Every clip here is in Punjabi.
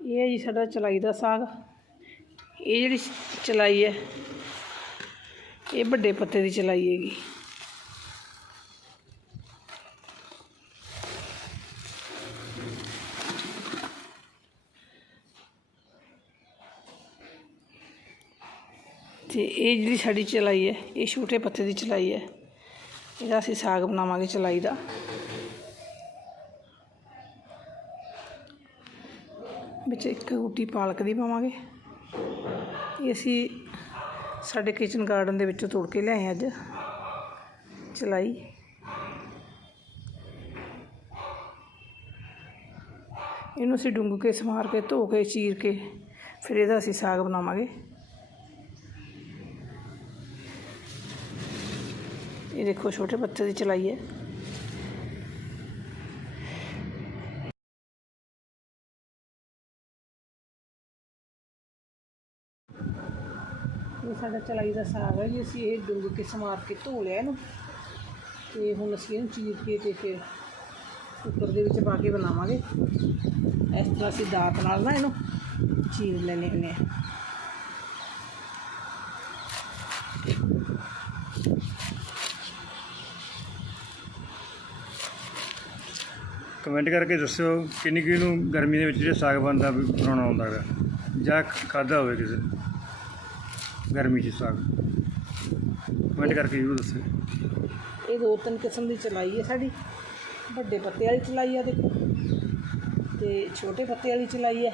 ਇਹ ਹੈ ਜੀ ਸਾਡਾ ਚਲਾਈ ਦਾ ਸਾਗ। ਇਹ ਜਿਹੜੀ ਚਲਾਈ ਹੈ, ਇਹ ਵੱਡੇ ਪੱਤੇ ਦੀ ਚਲਾਈ ਹੈਗੀ। ਤੇ ਇਹ ਜਿਹੜੀ ਸਾਡੀ ਚਲਾਈ ਹੈ, ਇਹ ਛੋਟੇ ਪੱਤੇ ਦੀ ਚਲਾਈ ਹੈ। ਇਹਦਾ ਅਸੀਂ ਸਾਗ ਬਣਾਵਾਂਗੇ ਚਲਾਈ ਦਾ। ਵਿੱਚ ਇੱਕ ਰੋਟੀ ਪਾਲਕ ਦੀ ਪਾਵਾਂਗੇ। ਇਹ ਅਸੀਂ ਸਾਡੇ ਕਿਚਨ ਗਾਰਡਨ ਦੇ ਵਿੱਚੋਂ ਤੋੜ ਕੇ ਲਿਆਏ ਅੱਜ। ਚਲਾਈ। ਇਹਨੂੰ ਅਸੀਂ ਡੁੰਗ ਕੇ ਸਮਾਰ ਕੇ, ਧੋ ਕੇ, ਚੀਰ ਕੇ, ਫਿਰ ਇਹਦਾ ਅਸੀਂ ਸਾਗ ਬਣਾਵਾਂਗੇ। ਇਹ ਦੇਖੋ ਛੋਟੇ ਪੱਤੇ ਦੀ ਚਲਾਈ ਹੈ। ਇਹ ਸਾਡਾ ਚਲਾਈ ਦਾ ਸਾਗ ਹੈ ਜੀ, ਅਸੀਂ ਇਹ ਡੁੰਗ ਕੇ ਸਮਾਰ ਕੇ ਧੋ ਲਿਆ ਇਹਨੂੰ। ਤੇ ਹੁਣ ਅਸੀਂ ਇਹਨੂੰ ਚੀਰ ਕੇ ਤੇ ਫਿਰ ਕੁੱਕਰ ਦੇ ਵਿੱਚ ਪਾ ਕੇ ਬਣਾਵਾਂਗੇ। ਇਸ ਤਰ੍ਹਾਂ ਅਸੀਂ ਦਾਤ ਨਾਲ ਨਾ ਇਹਨੂੰ ਚੀਰ ਲੈਣੇ ਹੁੰਦੇ ਹਾਂ। ਕਮੈਂਟ ਕਰਕੇ ਦੱਸਿਓ ਕਿੰਨੀ ਕੁ ਨੂੰ ਗਰਮੀ ਦੇ ਵਿੱਚ ਜਿਹੜਾ ਸਾਗ ਬਣਦਾ ਬਣਾਉਣਾ ਆਉਂਦਾ ਹੈਗਾ। ਜਾਂ ਖਾਦਾ ਹੋਵੇ ਕਿਸੇ। ਨੇ ਗਰਮੀ 'ਚ ਸਾਗ। ਕਮੈਂਟ ਕਰਕੇ ਜ਼ਰੂਰ ਦੱਸਿਓ ਇਹ ਦੋ ਤਿੰਨ ਕਿਸਮ ਦੀ ਚਲਾਈ ਹੈ ਸਾਡੀ। ਵੱਡੇ ਪੱਤੇ ਵਾਲੀ ਚਲਾਈ ਆ ਦੇਖੋ। ਤੇ ਛੋਟੇ ਪੱਤੇ ਵਾਲੀ ਚਲਾਈ ਹੈ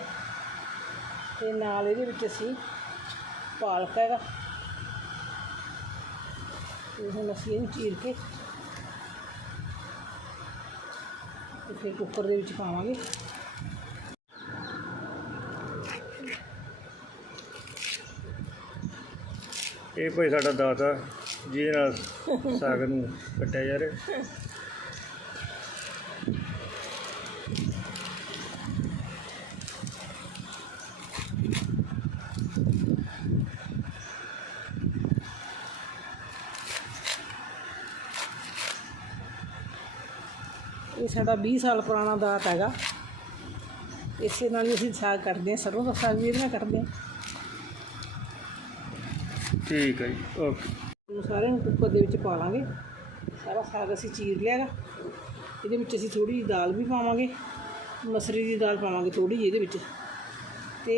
ਤੇ ਨਾਲ ਇਹਦੇ ਵਿੱਚ ਅਸੀਂ ਪਾਲਕ ਹੈਗਾ। ਤੇ ਹੁਣ ਅਸੀਂ ਇਹਨੂੰ ਚੀਰ ਕੇ ਤੇ ਫਿਰ ਕੁੱਕਰ ਦੇ ਵਿੱਚ ਪਾਵਾਂਗੇ। ਇਹ ਭਾਈ ਸਾਡਾ ਦਾਤਾ, ਜਿਹਦੇ ਨਾਲ ਸਾਗ ਨੂੰ ਕੱਟਿਆ ਜਾ ਰਿਹਾ। ਇਹ ਸਾਡਾ 20 ਸਾਲ ਪੁਰਾਣਾ ਦਾਤ ਹੈਗਾ। ਇਸੇ ਨਾਲ ਹੀ ਅਸੀਂ ਸਾਗ ਕਰਦੇ ਹਾਂ, ਸਰੋਂ ਦਾ ਸਾਗ ਵੀ ਇਹਦੇ ਨਾਲ ਕਰਦੇ ਹਾਂ। ਠੀਕ ਹੈ ਜੀ, ਓਕੇ। ਨੂੰ ਸਾਰਿਆਂ ਨੂੰ ਕੁੱਕਰ ਦੇ ਵਿੱਚ ਪਾ ਲਾਂਗੇ। ਸਾਰਾ ਸਾਗ ਅਸੀਂ ਚੀਰ ਲਿਆਗਾ ਇਹਦੇ ਵਿੱਚ ਅਸੀਂ ਥੋੜੀ ਜਿਹੀ ਦਾਲ ਵੀ ਪਾਵਾਂਗੇ। ਮਸਰੀ ਦੀ ਦਾਲ ਪਾਵਾਂਗੇ ਥੋੜੀ ਜਿਹੀ ਇਹਦੇ ਵਿੱਚ। ਤੇ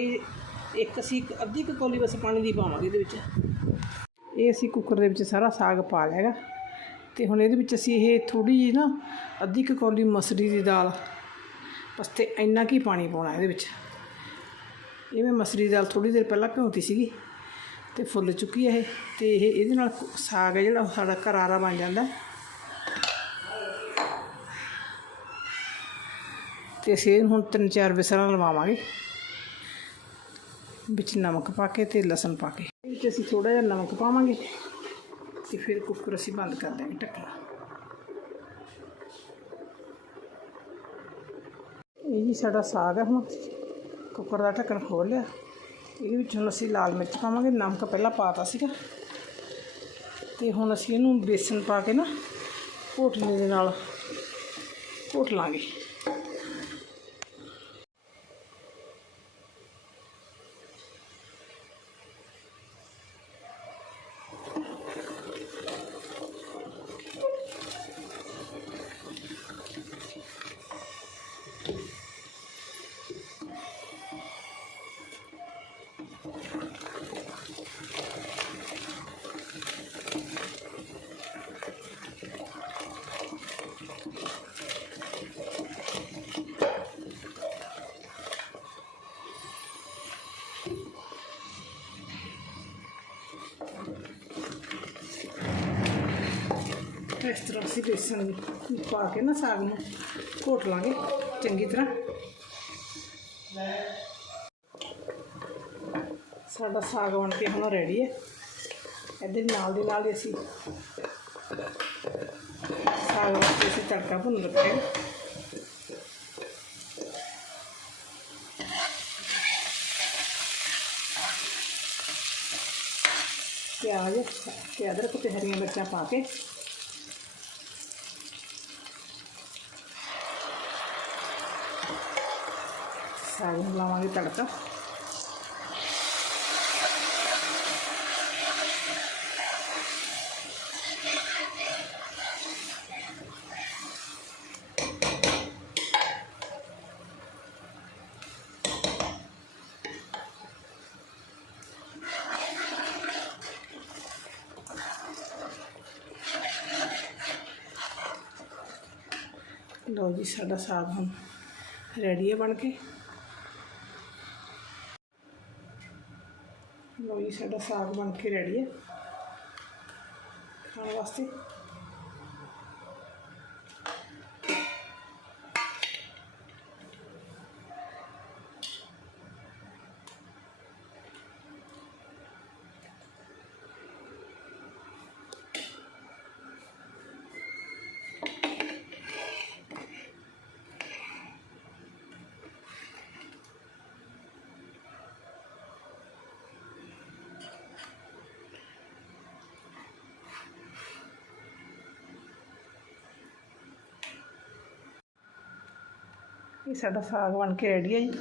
ਇੱਕ ਅਸੀਂ ਇੱਕ ਅੱਧੀ ਕੁ ਕੌਲੀ ਬਸ ਪਾਣੀ ਦੀ ਪਾਵਾਂਗੇ ਇਹਦੇ ਵਿੱਚ। ਇਹ ਅਸੀਂ ਕੁੱਕਰ ਦੇ ਵਿੱਚ ਸਾਰਾ ਸਾਗ ਪਾ ਲਿਆਗਾ ਤੇ ਹੁਣ ਇਹਦੇ ਵਿੱਚ ਅਸੀਂ ਇਹ ਥੋੜੀ ਜਿਹੀ ਨਾ ਅੱਧੀ ਕੁ ਕੌਲੀ ਮਸਰੀ ਦੀ ਦਾਲ। ਬਸ ਤੇ ਇੰਨਾ ਕੀ ਪਾਣੀ ਪਾਉਣਾ ਇਹਦੇ ਵਿੱਚ। ਇਹ ਮੈਂ ਮਸਰੀ ਦੀ ਦਾਲ ਥੋੜੀ ਦੇਰ ਪਹਿਲਾਂ ਭਿਉਂਤੀ ਸੀਗੀ। ਤੇ ਫੁੱਲ ਚੁੱਕੀ ਹੈ ਇਹ, ਤੇ ਇਹ ਇਹਦੇ ਨਾਲ ਸਾਗ ਹੈ ਜਿਹੜਾ ਉਹ ਸਾਡਾ ਕਰਾਰਾ ਬਣ ਜਾਂਦਾ। ਹੈ। ਤੇ ਅਸੀਂ ਇਹਨੂੰ ਹੁਣ ਤਿੰਨ ਚਾਰ ਵਿਸਲਾਂ ਲਵਾਵਾਂਗੇ। ਵਿੱਚ ਨਮਕ ਪਾ ਕੇ ਤੇ ਲਸਣ ਪਾ ਕੇ। ਇਹ ਵਿੱਚ ਅਸੀਂ ਥੋੜਾ ਜਿਹਾ ਨਮਕ ਪਾਵਾਂਗੇ ਤੇ ਫਿਰ ਕੁੱਕਰ ਅਸੀਂ ਬੰਦ ਕਰ ਦਾਂਗੇ ਢੱਕਣਾ। ਇਹ ਜੀ ਸਾਡਾ ਸਾਗ ਹੈ ਹੁਣ। ਕੁੱਕਰ ਦਾ ਢੱਕਣ ਖੋਲ ਲਿਆ। ਇਹਦੇ ਵਿੱਚ ਹੁਣ ਅਸੀਂ ਲਾਲ ਮਿਰਚ ਪਾਵਾਂਗੇ, ਨਮਕ ਪਹਿਲਾਂ ਪਾਤਾ ਸੀਗਾ। ਤੇ ਹੁਣ ਅਸੀਂ ਇਹਨੂੰ ਬੇਸਨ ਪਾ ਕੇ ਨਾ ਘੋਟਣੇ ਦੇ ਨਾਲ ਘੋਟ ਲਾਂਗੇ। ਇਸ ਤਰ੍ਹਾਂ ਅਸੀਂ ਬੇਸਨ ਪਾ ਕੇ ਨਾ ਸਾਗ ਨੂੰ ਘੋਟ ਲਾਂਗੇ, ਚੰਗੀ ਤਰ੍ਹਾਂ। ਸਾਡਾ ਸਾਗ ਬਣ ਕੇ ਹੁਣ ਰੈਡੀ ਹੈ। ਇਹਦੇ ਨਾਲ ਦੀ ਨਾਲ ਹੀ ਅਸੀਂ ਸਾਗ ਵਾਸਤੇ ਅਸੀਂ ਤੜਕਾ ਭੁੰਨ ਰੱਖਿਆ ਪਿਆਜ਼ ਤੇ ਅਦਰਕ ਤੇ ਹਰੀਆਂ ਮਿਰਚਾਂ ਪਾ ਕੇ ਸਾਗ ਨੂੰ ਲਾਵਾਂਗੇ ਤੜਕਾ। ਲਓ ਜੀ ਸਾਡਾ ਸਾਗ ਹੁਣ ਰੈਡੀ ਹੈ ਬਣ ਕੇ। ਲੋ ਜੀ ਸਾਡਾ ਸਾਗ ਬਣ ਕੇ ਰੈਡੀ ਹੈ। ਖਾਣ ਵਾਸਤੇ। ਇਹ ਸਾਡਾ ਸਾਗ ਬਣ ਕੇ ਰੈਡੀ ਹੈ ਜੀ।